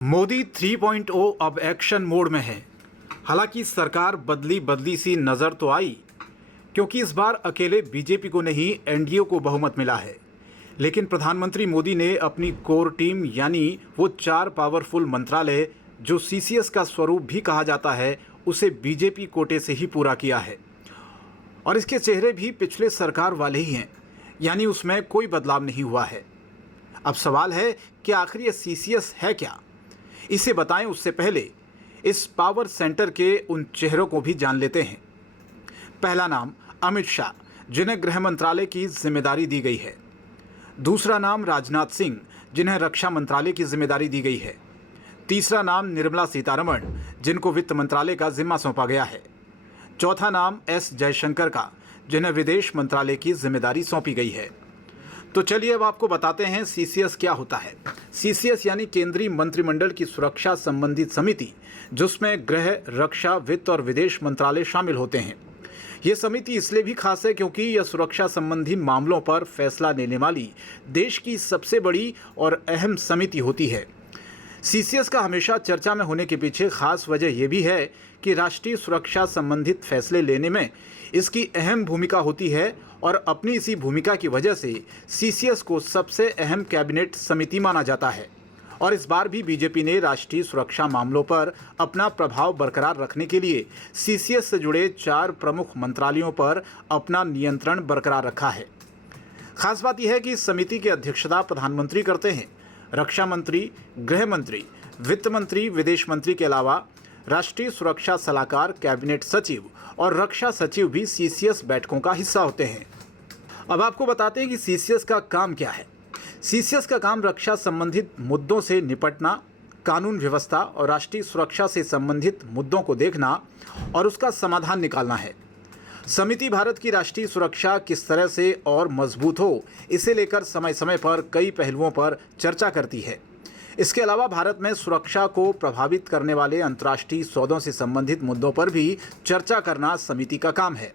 मोदी 3.0 अब action mode में है। हालांकि सरकार बदली बदली सी नज़र तो आई, क्योंकि इस बार अकेले बीजेपी को नहीं एनडीए को बहुमत मिला है। लेकिन प्रधानमंत्री मोदी ने अपनी कोर टीम यानी वो 4 पावरफुल मंत्रालय जो सीसीएस का स्वरूप भी कहा जाता है, उसे बीजेपी कोटे से ही पूरा किया है। और इसके चेहरे भी पिछले सरकार वाले ही हैं, यानी उसमें कोई बदलाव नहीं हुआ है। अब सवाल है कि आखिर ये सीसीएस है क्या? इसे बताएं उससे पहले इस पावर सेंटर के उन चेहरों को भी जान लेते हैं। पहला नाम अमित शाह, जिन्हें गृह मंत्रालय की जिम्मेदारी दी गई है। दूसरा नाम राजनाथ सिंह, जिन्हें रक्षा मंत्रालय की जिम्मेदारी दी गई है। तीसरा नाम निर्मला सीतारमण, जिनको वित्त मंत्रालय का जिम्मा सौंपा गया है। चौथा नाम एस जयशंकर का, जिन्हें विदेश मंत्रालय की जिम्मेदारी सौंपी गई है। तो चलिए अब आपको बताते हैं सीसीएस क्या होता है। सीसीएस यानी केंद्रीय मंत्रिमंडल की सुरक्षा संबंधित समिति, जिसमें गृह, रक्षा, वित्त और विदेश मंत्रालय शामिल होते हैं। ये समिति इसलिए भी खास है क्योंकि यह सुरक्षा संबंधी मामलों पर फैसला लेने वाली देश की सबसे बड़ी और अहम समिति होती है। सीसीएस का हमेशा चर्चा में होने के पीछे खास वजह यह भी है कि राष्ट्रीय सुरक्षा संबंधित फैसले लेने में इसकी अहम भूमिका होती है और अपनी इसी भूमिका की वजह से सीसीएस को सबसे अहम कैबिनेट समिति माना जाता है। और इस बार भी बीजेपी ने राष्ट्रीय सुरक्षा मामलों पर अपना प्रभाव बरकरार रखने के लिए सीसीएस से जुड़े 4 प्रमुख मंत्रालयों पर अपना नियंत्रण बरकरार रखा है। खास बात यह है कि इस समिति की अध्यक्षता प्रधानमंत्री करते हैं। रक्षा मंत्री, गृह मंत्री, वित्त मंत्री, विदेश मंत्री के अलावा राष्ट्रीय सुरक्षा सलाहकार, कैबिनेट सचिव और रक्षा सचिव भी सीसीएस बैठकों का हिस्सा होते हैं। अब आपको बताते हैं कि सीसीएस का काम क्या है। सीसीएस का काम रक्षा संबंधित मुद्दों से निपटना, कानून व्यवस्था और राष्ट्रीय सुरक्षा से संबंधित मुद्दों को देखना और उसका समाधान निकालना है। समिति भारत की राष्ट्रीय सुरक्षा किस तरह से और मजबूत हो, इसे लेकर समय समय पर कई पहलुओं पर चर्चा करती है। इसके अलावा भारत में सुरक्षा को प्रभावित करने वाले अंतर्राष्ट्रीय सौदों से संबंधित मुद्दों पर भी चर्चा करना समिति का काम है।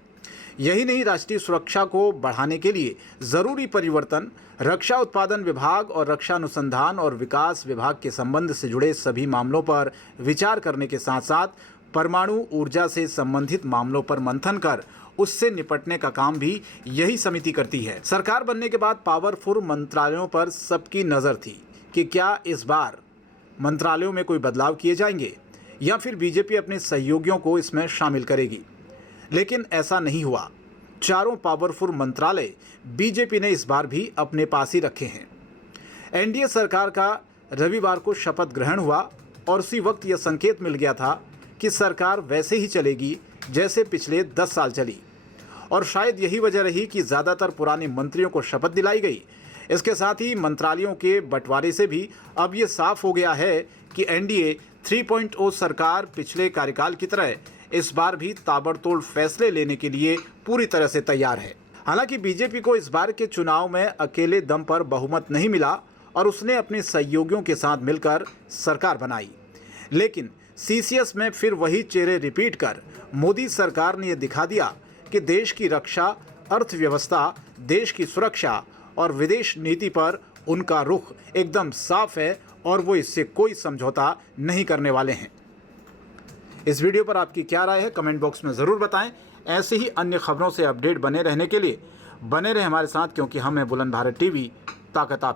यही नहीं, राष्ट्रीय सुरक्षा को बढ़ाने के लिए जरूरी परिवर्तन, रक्षा उत्पादन विभाग और रक्षा अनुसंधान और विकास विभाग के संबंध से जुड़े सभी मामलों पर विचार करने के साथ साथ परमाणु ऊर्जा से संबंधित मामलों पर मंथन कर उससे निपटने का काम भी यही समिति करती है। सरकार बनने के बाद पावरफुल मंत्रालयों पर सबकी नज़र थी कि क्या इस बार मंत्रालयों में कोई बदलाव किए जाएंगे या फिर बीजेपी अपने सहयोगियों को इसमें शामिल करेगी। लेकिन ऐसा नहीं हुआ। चारों पावरफुल मंत्रालय बीजेपी ने इस बार भी अपने पास ही रखे हैं। एनडीए सरकार का रविवार को शपथ ग्रहण हुआ और उसी वक्त यह संकेत मिल गया था कि सरकार वैसे ही चलेगी जैसे पिछले 10 साल चली। और शायद यही वजह रही कि ज़्यादातर पुराने मंत्रियों को शपथ दिलाई गई। इसके साथ ही मंत्रालयों के बंटवारे से भी अब ये साफ हो गया है कि एनडीए 3.0 सरकार पिछले कार्यकाल की तरह इस बार भी ताबड़तोड़ फैसले लेने के लिए पूरी तरह से तैयार है। हालांकि बीजेपी को इस बार के चुनाव में अकेले दम पर बहुमत नहीं मिला और उसने अपने सहयोगियों के साथ मिलकर सरकार बनाई। लेकिन सीसीएस में फिर वही चेहरे रिपीट कर मोदी सरकार ने यह दिखा दिया कि देश की रक्षा, अर्थव्यवस्था, देश की सुरक्षा और विदेश नीति पर उनका रुख एकदम साफ है और वो इससे कोई समझौता नहीं करने वाले हैं। इस वीडियो पर आपकी क्या राय है, कमेंट बॉक्स में ज़रूर बताएं। ऐसे ही अन्य खबरों से अपडेट बने रहने के लिए बने रहें हमारे साथ, क्योंकि हम हैं बुलंद भारत टीवी, ताकत आप